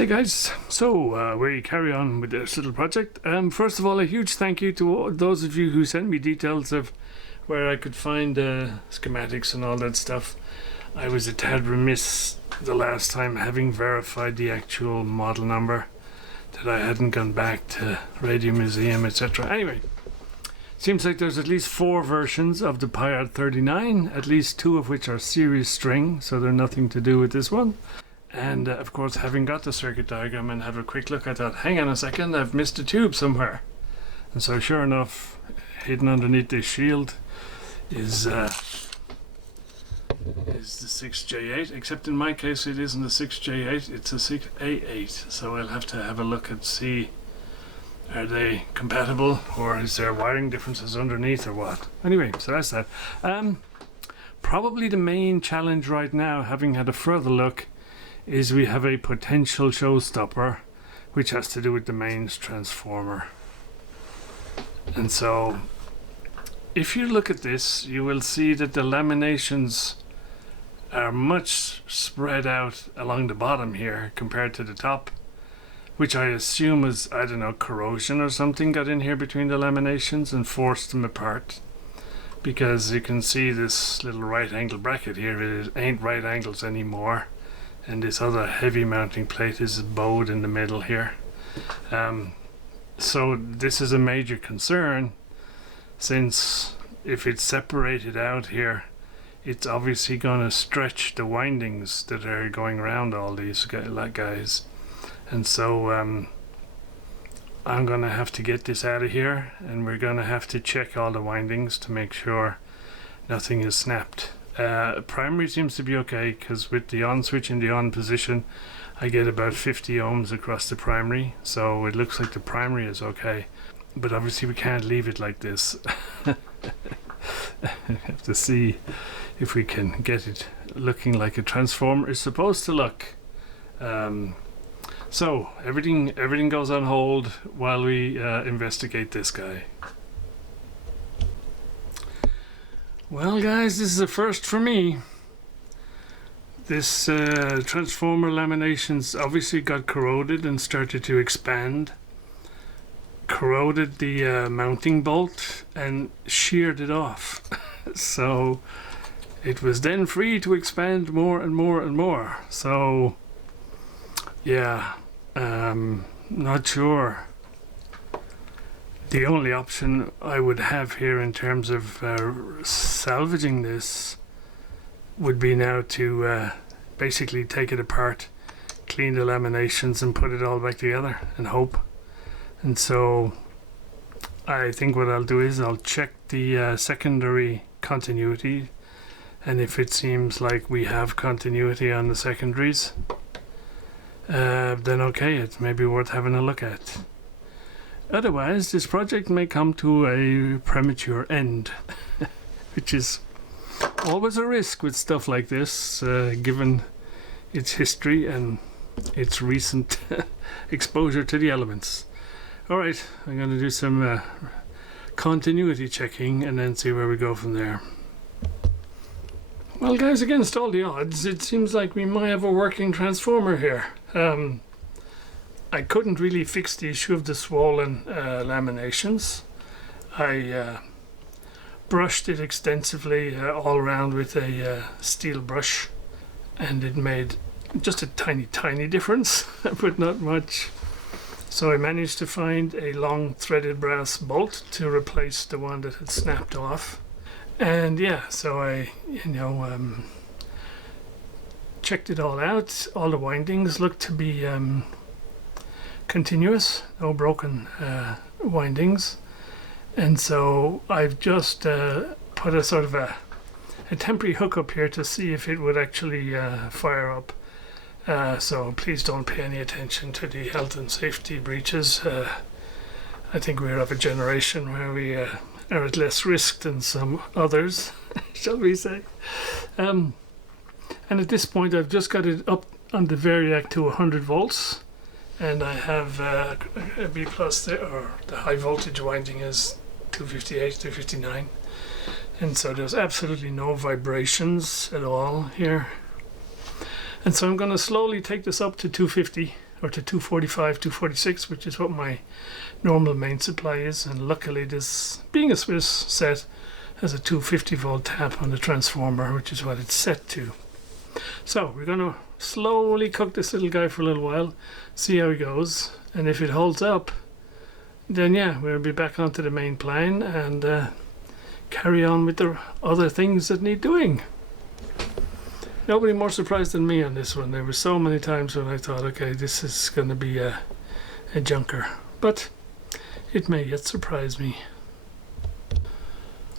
Hey guys, so we carry on with this little project. First of all, a huge thank you to all those of you who sent me details of where I could find schematics and all that stuff. I was a tad remiss the last time, having verified the actual model number, that I hadn't gone back to Radio Museum, etc. Anyway, seems like there's at least 4 versions of the Paillard39, at least 2 of which are series string, so they're nothing to do with this one. And of course, having got the circuit diagram and have a quick look, I thought, hang on a second, I've missed a tube somewhere. And so sure enough, hidden underneath this shield is the 6J8, except in my case it isn't a 6J8, it's a 6A8. So I'll have to have a look and see, are they compatible, or is there wiring differences underneath or what? Anyway, so that's that. Probably the main challenge right now, having had a further look, is we have a potential showstopper which has to do with the mains transformer. And so if you look at this, you will see that the laminations are much spread out along the bottom here compared to the top, which I assume is, I don't know, corrosion or something got in here between the laminations and forced them apart. Because you can see this little right angle bracket here, it ain't right angles anymore. And this other heavy mounting plate is bowed in the middle here. So this is a major concern, since if it's separated out here, it's obviously going to stretch the windings that are going around all these guys. And so I'm going to have to get this out of here, and we're going to have to check all the windings to make sure nothing is snapped. Primary seems to be okay, because with the on switch in the on position I get about 50 ohms across the primary, so it looks like the primary is okay, but obviously we can't leave it like this. We have to see if we can get it looking like a transformer is supposed to look. So everything goes on hold while we investigate this guy. Well guys, this is a first for me. This transformer laminations obviously got corroded and started to expand. Corroded the mounting bolt and sheared it off. So it was then free to expand more and more and more. So yeah, not sure. The only option I would have here in terms of salvaging this would be now to basically take it apart, clean the laminations and put it all back together and hope. And so I think what I'll do is I'll check the secondary continuity, and if it seems like we have continuity on the secondaries, then okay, it may be worth having a look at. Otherwise, this project may come to a premature end, which is always a risk with stuff like this, given its history and its recent exposure to the elements. Alright, I'm going to do some continuity checking and then see where we go from there. Well guys, against all the odds, it seems like we might have a working transformer here. I couldn't really fix the issue of the swollen laminations. I brushed it extensively all around with a steel brush, and it made just a tiny difference, but not much. So I managed to find a long threaded brass bolt to replace the one that had snapped off. And yeah, so I, checked it all out. All the windings looked to be continuous, no broken windings, and so I've just put a sort of a temporary hook up here to see if it would actually fire up. So please don't pay any attention to the health and safety breaches. I think we're of a generation where we are at less risk than some others, shall we say. And at this point I've just got it up on the variac to 100 volts. And I have a B plus there, or the high voltage winding is 258, 259. And so there's absolutely no vibrations at all here. And so I'm going to slowly take this up to 250 or to 245, 246, which is what my normal main supply is. And luckily this, being a Swiss set, has a 250 volt tap on the transformer, which is what it's set to. So we're going to slowly cook this little guy for a little while, see how he goes, and if it holds up, then yeah, we'll be back onto the main plane and carry on with the other things that need doing. Nobody more surprised than me on this one. There were so many times when I thought, okay, this is going to be a junker, but it may yet surprise me.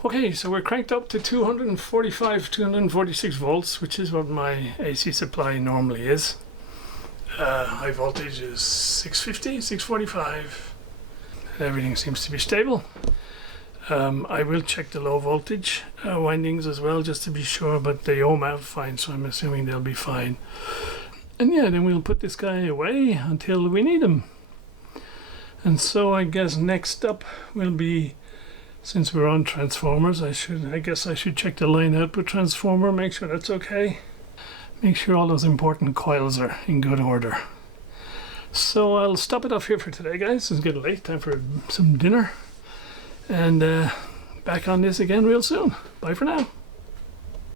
Okay, so we're cranked up to 245, 246 volts, which is what my AC supply normally is. High voltage is 650, 645. Everything seems to be stable. I will check the low voltage windings as well, just to be sure, but they ohm out fine, so I'm assuming they'll be fine. And yeah, then we'll put this guy away until we need him. And so I guess next up will be, since we're on transformers, I guess I should check the line output transformer, make sure that's okay. Make sure all those important coils are in good order. So I'll stop it off here for today, guys. It's getting late, time for some dinner. And back on this again real soon. Bye for now.